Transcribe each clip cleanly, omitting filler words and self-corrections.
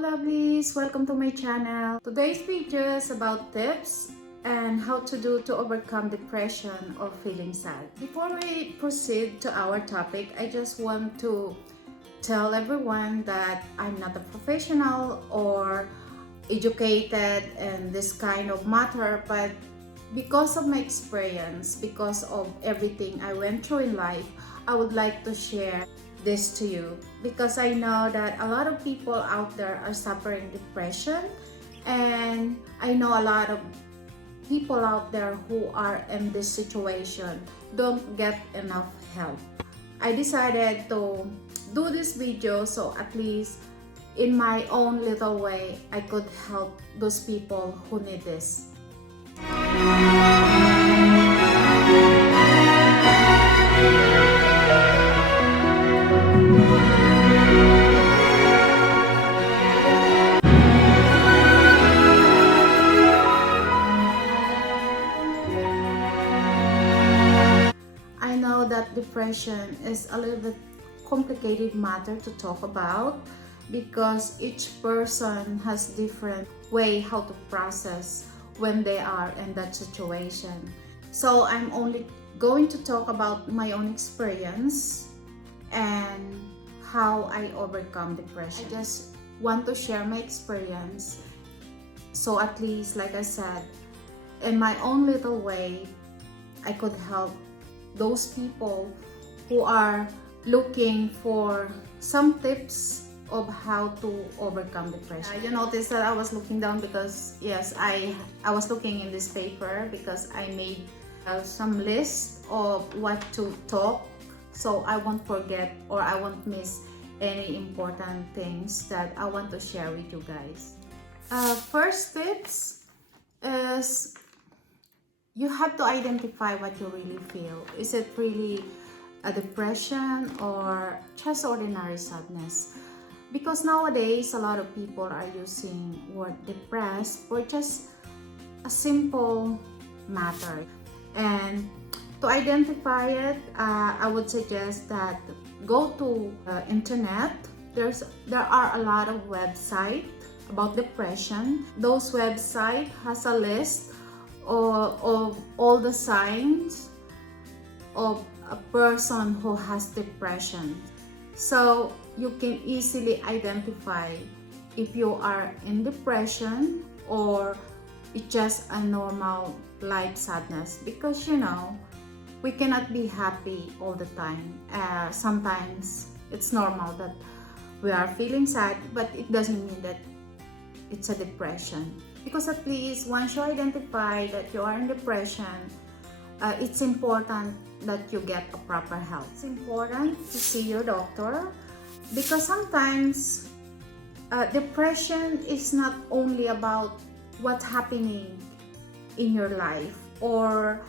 lovelies, welcome to my channel. Today's video is about tips and how to do to overcome depression or feeling sad. Before we proceed to our topic, I just want to tell everyone that I'm not a professional or educated in this kind of matter, but because of my experience, because of everything I went through in life, I would like to share this to you because I know that a lot of people out there are suffering depression, and I know a lot of people out there who are in this situation don't get enough help. I decided to do this video so at least in my own little way I could help those people who need this. I know that depression is a little bit complicated matter to talk about because each person has different way how to process when they are in that situation. So I'm only going to talk about my own experience and how I overcome depression. I just want to share my experience so at least, like I said, in my own little way, I could help those people who are looking for some tips of how to overcome depression. You notice that I was looking down because yes, I was looking in this paper because I made some list of what to talk so I won't forget or I won't miss any important things that I want to share with you guys. First tips is you have to identify what you really feel. Is it really a depression or just ordinary sadness? Because nowadays a lot of people are using word depressed for just a simple matter. And to identify it, I would suggest that go to internet. There are a lot of websites about depression. Those websites has a list of all the signs of a person who has depression, so you can easily identify if you are in depression or it's just a normal life sadness, because you know we cannot be happy all the time. Sometimes it's normal that we are feeling sad, but it doesn't mean that it's a depression. Because at least once you identify that you are in depression, it's important that you get a proper help. It's important to see your doctor because sometimes depression is not only about what's happening in your life or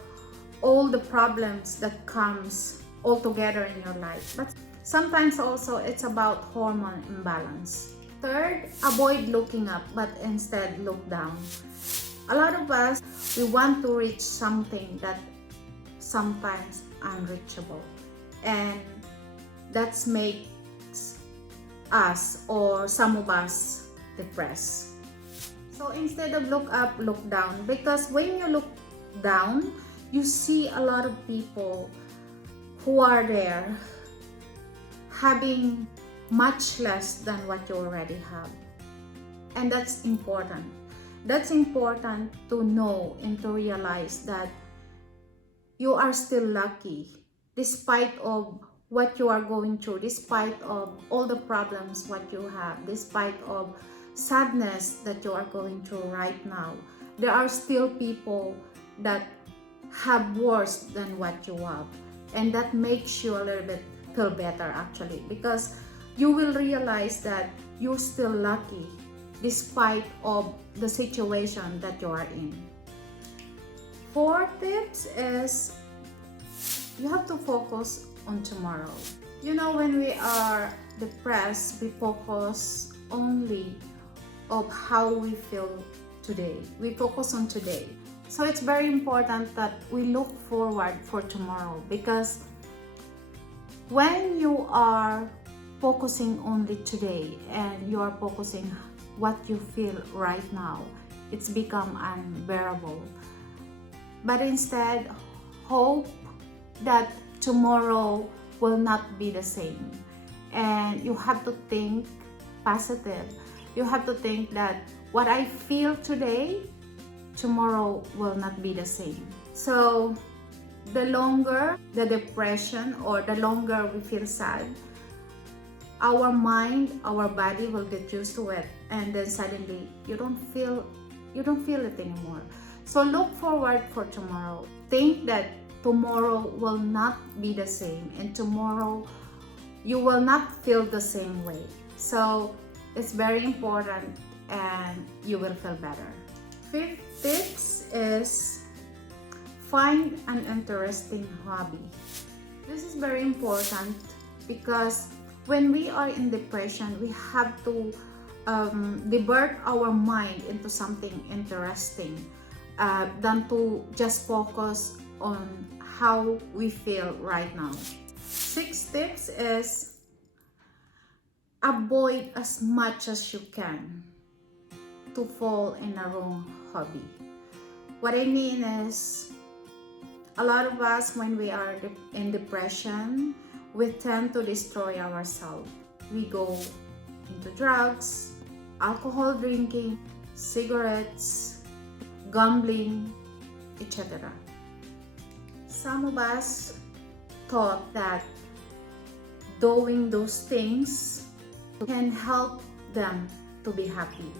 all the problems that comes all together in your life, but sometimes also it's about hormone imbalance. Third, avoid looking up, but instead look down. A lot of us, we want to reach something that sometimes unreachable, and that makes us or some of us depressed. So instead of look up, look down, because when you look down, you see a lot of people who are there having much less than what you already have, and that's important. That's important to know and to realize that you are still lucky despite of what you are going through, despite of all the problems what you have, despite of sadness that you are going through right now. There are still people that have worse than what you have, and that makes you a little bit feel better actually, because you will realize that you're still lucky despite of the situation that you are in. Fourth tips is you have to focus on tomorrow. You know, when we are depressed, we focus only of how we feel today. We focus on today. So it's very important that we look forward for tomorrow, because when you are focusing only today and you are focusing what you feel right now. It's become unbearable. But instead, hope that tomorrow will not be the same. And you have to think positive. You have to think that what I feel today, tomorrow will not be the same. So the longer the depression or the longer we feel sad, our mind, our body will get used to it, and then suddenly you don't feel it anymore. So look forward for tomorrow. Think that tomorrow will not be the same, and tomorrow you will not feel the same way. So it's very important, and you will feel better. Fifth tips is find an interesting hobby. This is very important because when we are in depression, we have to divert our mind into something interesting than to just focus on how we feel right now. Sixth tips is avoid as much as you can to fall in a wrong hobby. What I mean is, a lot of us, when we are in depression, we tend to destroy ourselves. We go into drugs, alcohol drinking, cigarettes, gambling, etc. Some of us thought that doing those things can help them to be happy,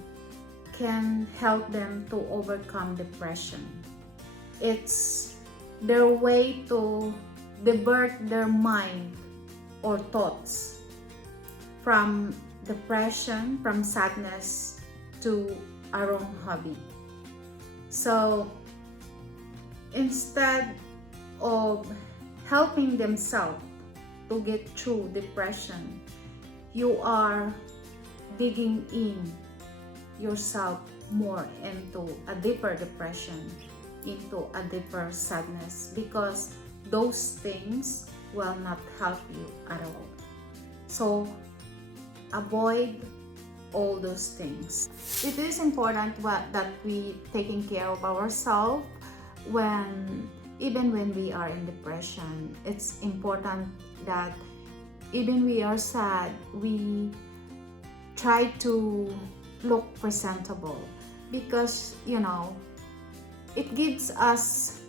can help them to overcome depression. It's their way to divert their mind or thoughts from depression, from sadness, to a wrong hobby. So instead of helping themselves to get through depression, you are digging in yourself more into a deeper depression, into a deeper sadness, because those things will not help you at all. So avoid all those things. It is important that we taking care of ourselves even when we are in depression. It's important that even we are sad, we try to look presentable, because it gives us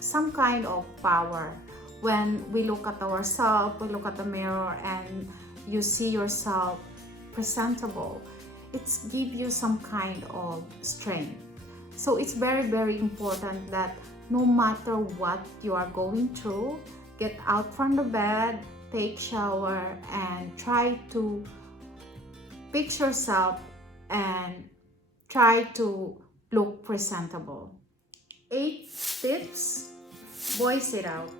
some kind of power. When we look at ourselves, we look at the mirror, and you see yourself presentable, it's give you some kind of strength. So it's very, very important that no matter what you are going through, get out from the bed, take shower, and try to fix yourself and try to look presentable. 8 tips, voice it out.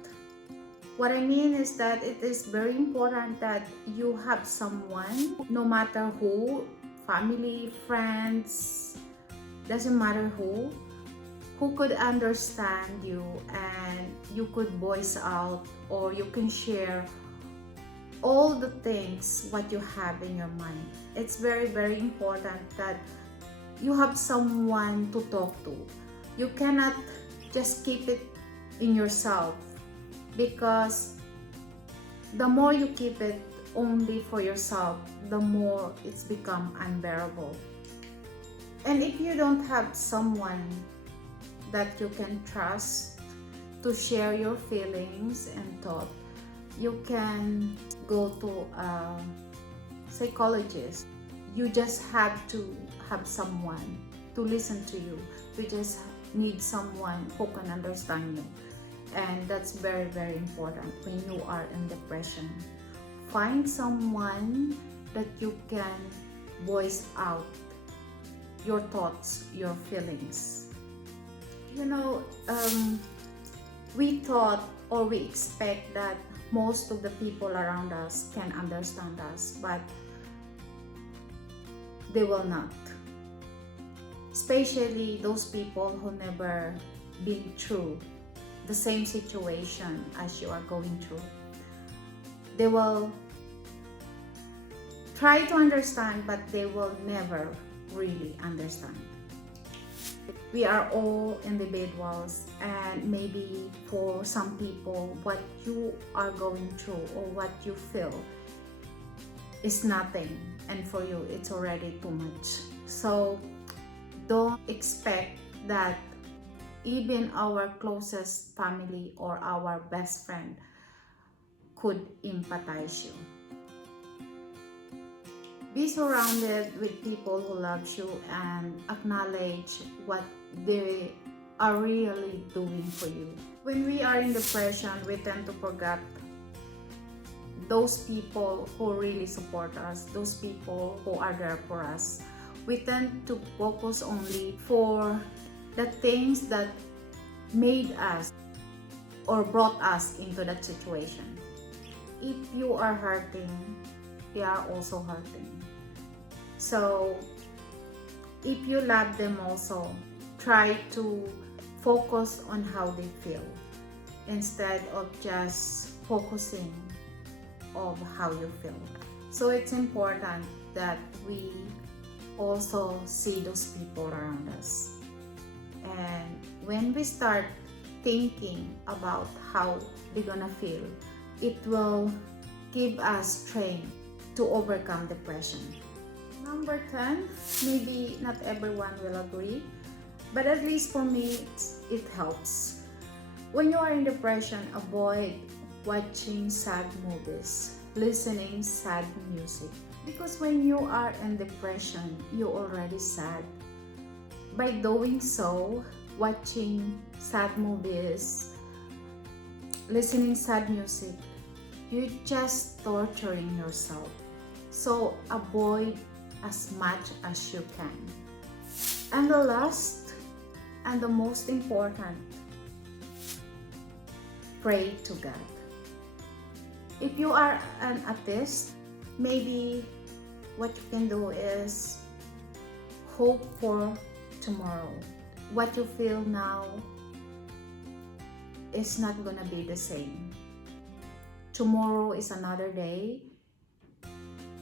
What I mean is that it is very important that you have someone, no matter who, family, friends, doesn't matter who could understand you, and you could voice out, or you can share all the things what you have in your mind. It's very, very important that you have someone to talk to. You cannot just keep it in yourself, because the more you keep it only for yourself, the more it's become unbearable. And if you don't have someone that you can trust to share your feelings and thoughts, you can go to a psychologist. You just have to have someone to listen to you. You just need someone who can understand you. And that's very, very important when you are in depression. Find someone that you can voice out your thoughts, your feelings. We thought, or we expect that most of the people around us can understand us, but they will not. Especially those people who never been through the same situation as you are going through. They will try to understand, but they will never really understand. We are all individuals, and maybe for some people what you are going through or what you feel is nothing, and for you it's already too much. So don't expect that even our closest family or our best friend could empathize you. Be surrounded with people who loves you and acknowledge what they are really doing for you. When we are in depression, we tend to forget those people who really support us, those people who are there for us. We tend to focus only for the things that made us or brought us into that situation. If you are hurting, they are also hurting. So if you love them also, try to focus on how they feel instead of just focusing on how you feel. So it's important that we also see those people around us. And when we start thinking about how they're gonna feel, it will give us strength to overcome depression. Number 10, maybe not everyone will agree, but at least for me, it helps. When you are in depression, avoid watching sad movies, listening sad music. Because when you are in depression, you're already sad. By doing so, watching sad movies, listening sad music, you're just torturing yourself. So avoid as much as you can. And the last and the most important, pray to God. If you are an atheist, maybe what you can do is hope for tomorrow. What you feel now is not gonna be the same. Tomorrow is another day,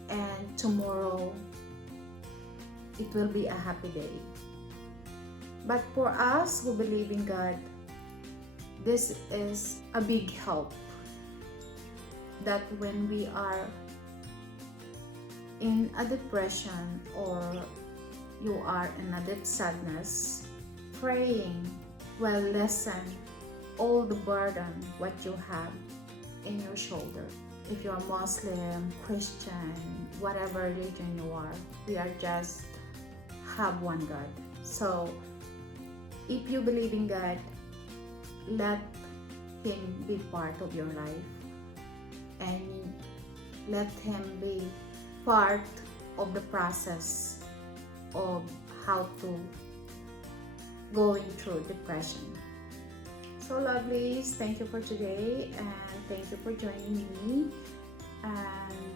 and tomorrow it will be a happy day. But for us who believe in God, this is a big help, that when we are in a depression or you are in a deep sadness, praying will lessen all the burden what you have in your shoulder. If you are Muslim, Christian, whatever religion you are, we are just have one God. So if you believe in God, let Him be part of your life, and let Him be part of the process of how to going through depression. So lovelies, thank you for today, and thank you for joining me, and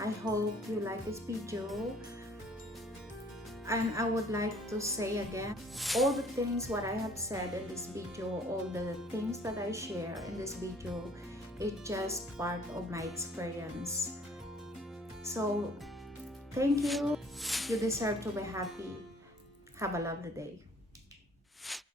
I hope you like this video. And I would like to say again, all the things what I have said in this video, all the things that I share in this video, it's just part of my experience. So thank you. You deserve to be happy. Have a lovely day.